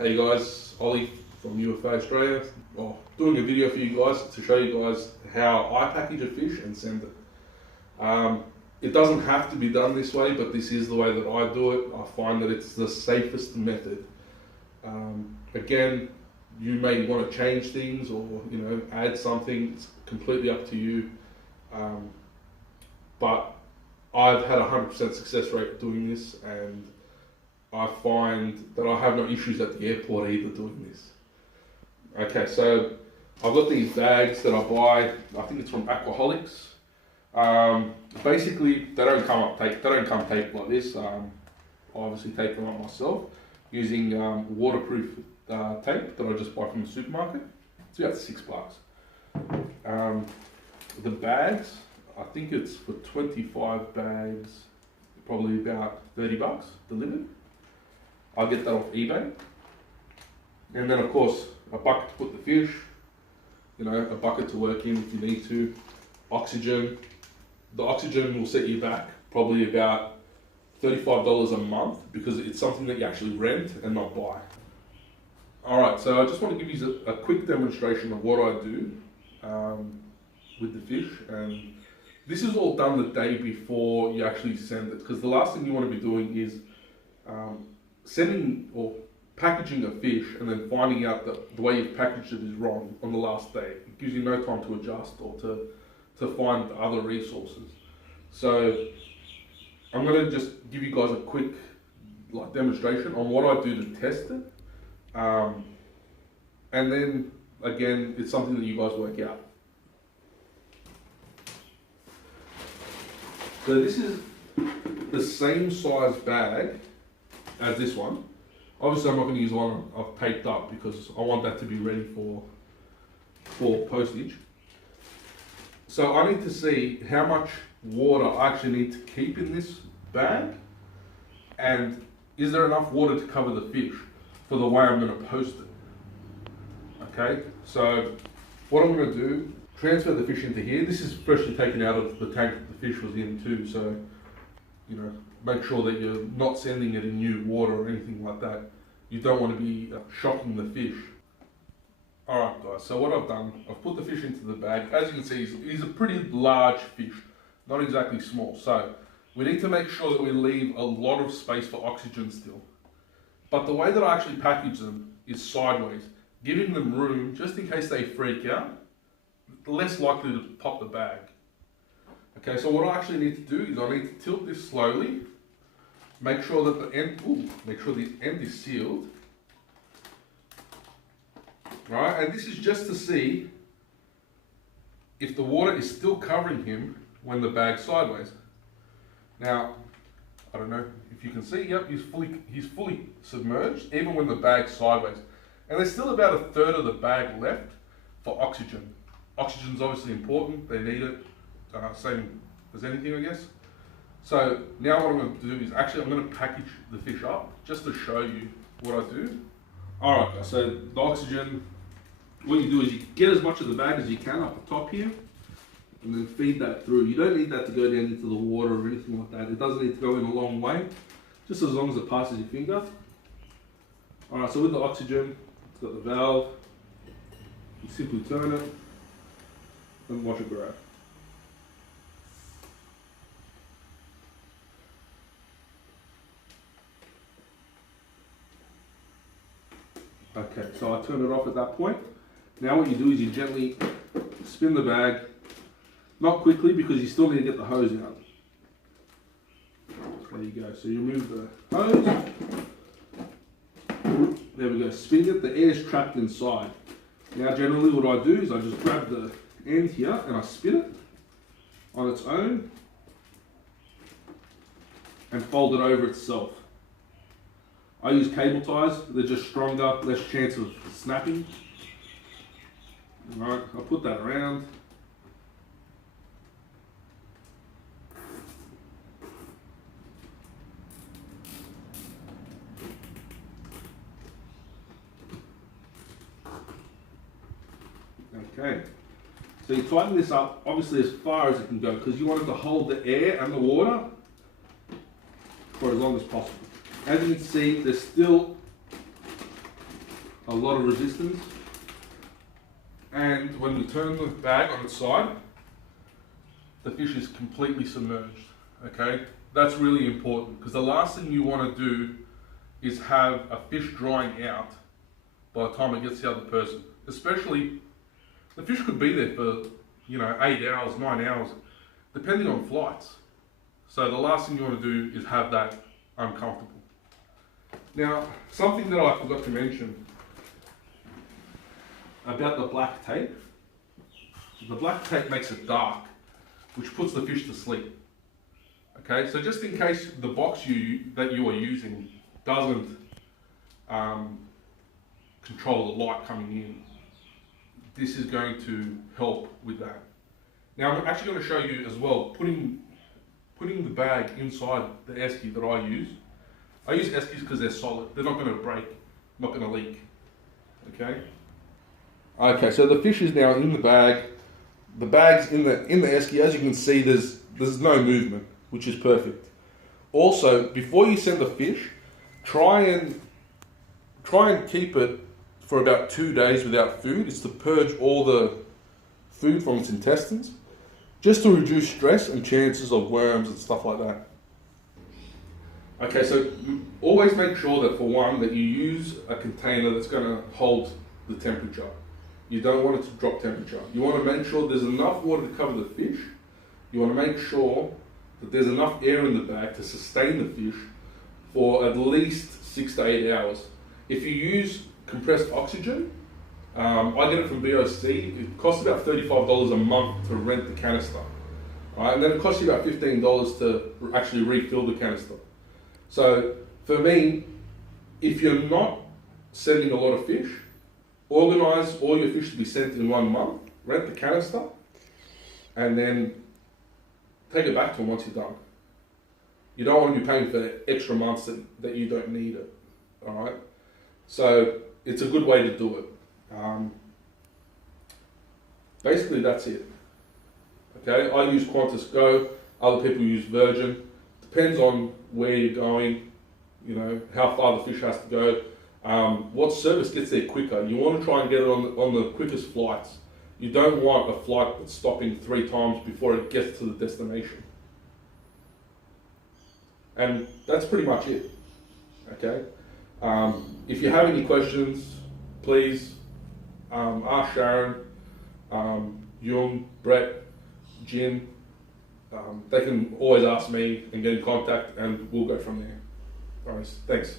Hey guys, Oli from UFA Australia. Doing a video for you guys to show you guys how I package a fish and send it. It doesn't have to be done this way, but this is the way that I do it. I find that it's the safest method. Again, you may want to change things or add something. It's completely up to you. But I've had a 100% success rate doing this, and I find that I have no issues at the airport either doing this. Okay, so I've got these bags that I buy. I think it's from Aquaholics. Basically, they don't come taped like this. I obviously tape them up myself using waterproof tape that I just buy from the supermarket. It's about $6. The bags, I think it's for 25 bags, probably about $30 delivered. I'll get that off eBay. And then of course, a bucket to put the fish, a bucket to work in if you need to. Oxygen. The oxygen will set you back probably about $35 a month because it's something that you actually rent and not buy. Alright, so I just want to give you a quick demonstration of what I do with the fish. And this is all done the day before you actually send it, because the last thing you want to be doing is sending or packaging a fish and then finding out that the way you've packaged it is wrong on the last day. It gives you no time to adjust or to find other resources. So I'm going to just give you guys a quick demonstration on what I do to test it. And then again, it's something that you guys work out. So this is the same size bag as this one. Obviously I'm not going to use one I've taped up because I want that to be ready for postage. So I need to see how much water I actually need to keep in this bag, and is there enough water to cover the fish for the way I'm going to post it. Okay, so what I'm going to do, transfer the fish into here. This is freshly taken out of the tank that the fish was in too, so make sure that you're not sending it in new water or anything like that. You don't want to be shocking the fish. Alright guys, so what I've done, I've put the fish into the bag. As you can see, he's a pretty large fish, not exactly small. So we need to make sure that we leave a lot of space for oxygen still. But the way that I actually package them is sideways, giving them room just in case they freak out, less likely to pop the bag. Okay, so what I actually need to do is I need to tilt this slowly, make sure that the end is sealed. Right, and this is just to see if the water is still covering him when the bag's sideways. Now, I don't know if you can see, yep, he's fully submerged, even when the bag's sideways. And there's still about a third of the bag left for oxygen. Oxygen's obviously important, they need it, same as anything, I guess. So now what I'm going to do is I'm going to package the fish up just to show you what I do. Alright guys, so the oxygen, what you do is you get as much of the bag as you can up the top here and then feed that through. You don't need that to go down into the water or anything like that. It doesn't need to go in a long way, just as long as it passes your finger. Alright, so with the oxygen, it's got the valve. You simply turn it and watch it grow. Okay, so I turn it off at that point. Now what you do is you gently spin the bag, not quickly because you still need to get the hose out. There you go, so you remove the hose. There we go, spin it, the air is trapped inside. Now generally what I do is I just grab the end here and I spin it on its own and fold it over itself. I use cable ties, they're just stronger, less chance of snapping. Alright, I'll put that around. Okay, so you tighten this up obviously as far as it can go because you want it to hold the air and the water for as long as possible. As you can see, there's still a lot of resistance. And when we turn the bag on its side, the fish is completely submerged, okay? That's really important because the last thing you want to do is have a fish drying out by the time it gets the other person. Especially, the fish could be there for, 8 hours, 9 hours, depending on flights. So the last thing you want to do is have that uncomfortable. Now, something that I forgot to mention about the black tape. The black tape makes it dark, which puts the fish to sleep. Okay, so just in case the box that you are using doesn't control the light coming in, this is going to help with that. Now I'm actually going to show you as well, putting the bag inside the esky that I use. I use eskies because they're solid, they're not going to break, not going to leak. Okay, so the fish is now in the bag. The bag's in the esky. As you can see, there's no movement, which is perfect. Also, before you send the fish, try and keep it for about 2 days without food. It's to purge all the food from its intestines, just to reduce stress and chances of worms and stuff like that. Okay, so always make sure that, for one, that you use a container that's going to hold the temperature. You don't want it to drop temperature. You want to make sure there's enough water to cover the fish. You want to make sure that there's enough air in the bag to sustain the fish for at least 6 to 8 hours. If you use compressed oxygen, I get it from BOC, it costs about $35 a month to rent the canister. Right? And then it costs you about $15 to actually refill the canister. So for me, if you're not sending a lot of fish, organise all your fish to be sent in 1 month, rent the canister, and then take it back to them once you're done. You don't want to be paying for extra months that you don't need it. Alright? So it's a good way to do it. Basically that's it. Okay, I use Qantas Go, other people use Virgin. Depends on where you're going, how far the fish has to go. What service gets there quicker? You want to try and get it on the quickest flights. You don't want a flight that's stopping 3 times before it gets to the destination. And that's pretty much it. Okay. If you have any questions, please ask Sharon, Yung, Brett, Jin. They can always ask me and get in contact, and we'll go from there. All right. Thanks.